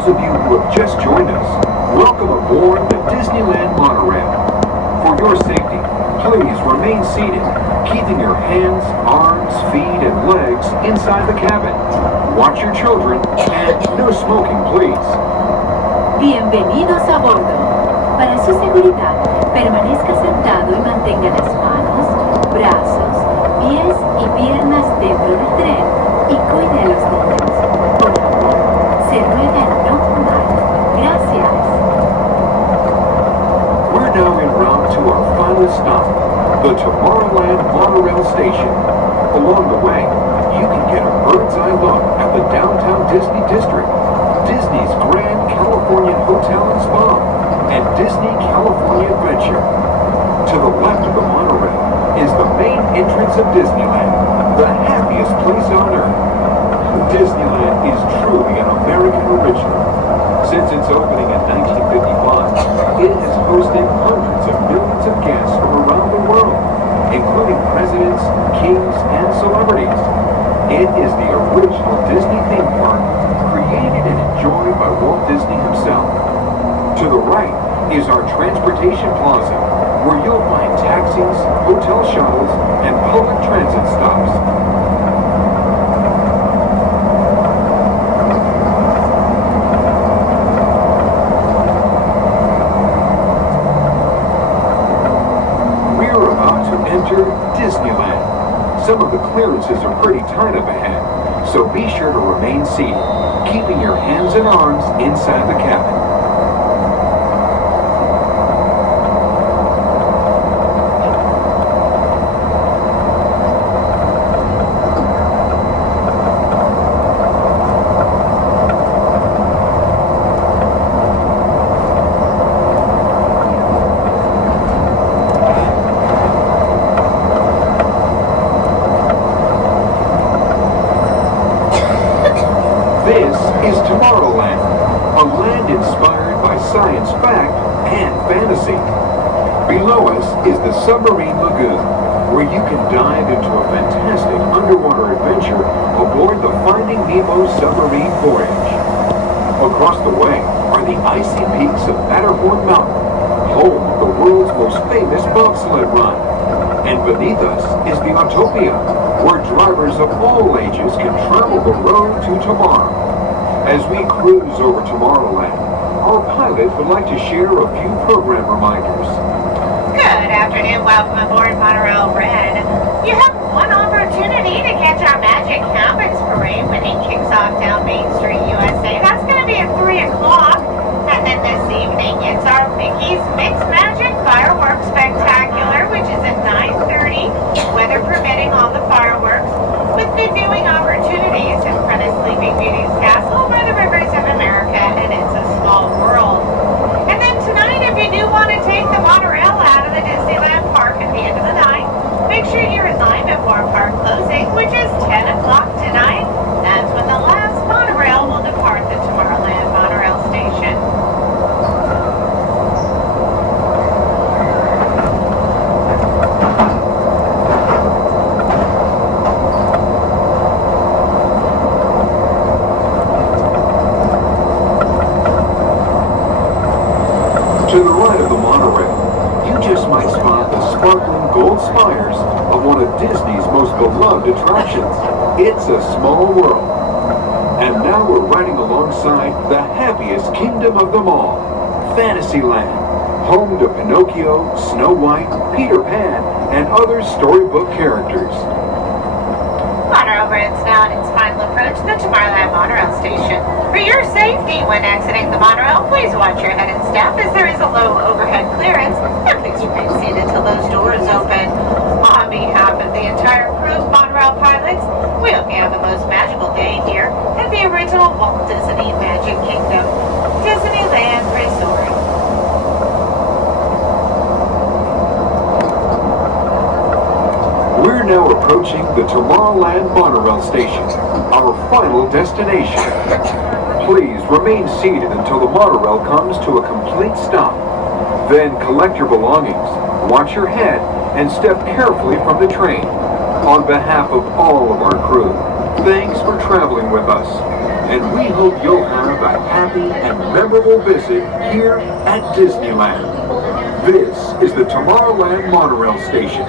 those of you who have just joined us, welcome aboard the Disneyland Monorail. For your safety, please remain seated, keeping your hands, arms, feet, and legs inside the cabin. Watch your children and no smoking, please. Bienvenidos a bordo. Para su seguridad, permanezca sentado y mantenga las manos, brazos, pies y piernas dentro del tren y cuide a los niños. Por favor, se ruega no fumar. Gracias. We're now en route to our final stop, the Tomorrowland Monorail Station. Along the way, you can get a bird's eye look at the downtown Disney District, Disney's Grand Californian Hotel and Spa, and Disney California Adventure. To the left of the monorail is the main entrance of Disneyland, the happiest place on earth. Disneyland is truly an American original. Since its opening in 1955, it has hosted hundreds of millions of guests from around the world, including presidents, kings, and celebrities. It is the original Disney theme park, created and enjoyed by Walt Disney himself. To the right is our transportation plaza, where you'll find taxis, hotel shuttles, and public transit stops. We're about to enter Disneyland. Some of the clearances are pretty tight up ahead, so be sure to remain seated, keeping your hands and arms inside the cabin. This is Tomorrowland, a land inspired by science fact and fantasy. Below us is the Submarine Lagoon, where you can dive into a fantastic underwater adventure aboard the Finding Nemo submarine voyage. Across the way are the icy peaks of Matterhorn Mountain, home of the world's most famous bobsled run. And beneath us is the Autopia, where drivers of all ages can travel the road to tomorrow. As we cruise over Tomorrowland, our pilot would like to share a few program reminders. Good afternoon, welcome aboard Monorail Red. You have one opportunity to catch our Magic Happens Parade when it kicks off down Main Street, USA. That's going to be at 3 o'clock. And then this evening, it's our Mickey's Mixed Magic Fireworks Spectacular, which is at 9:30, weather permitting on the fireworks, with good viewing opportunities in front of Sleeping Beauty's castle by the rivers of America and It's a Small World. And then tonight, if you do want to take the monorail out of the Disneyland Park at the end of the night, make sure you're in line before park closing, which is 10 o'clock tonight. That's when the last monorail will depart the Tomorrowland Monorail Station. To the right of the monorail, you just might spot the sparkling gold spires of one of Disney's most beloved attractions, It's a Small World. And now we're riding alongside the happiest kingdom of them all, Fantasyland, home to Pinocchio, Snow White, Peter Pan, and other storybook characters. Monorail Red's now on its final approach to the Tomorrowland Monorail Station. For your safety when exiting the monorail, please watch your head and step as there is a low overhead clearance, and please remain seated till those doors open. On behalf of the entire crew of monorail pilots, we hope you have the most magical day here at the original Walt Disney Magic Kingdom, Disneyland Resort. We're now approaching the Tomorrowland Monorail Station, our final destination. Please remain seated until the monorail comes to a complete stop. Then collect your belongings, watch your head, and step carefully from the train. On behalf of all of our crew, thanks for traveling with us. and we hope you'll have a happy and memorable visit here at Disneyland. This is the Tomorrowland Monorail Station.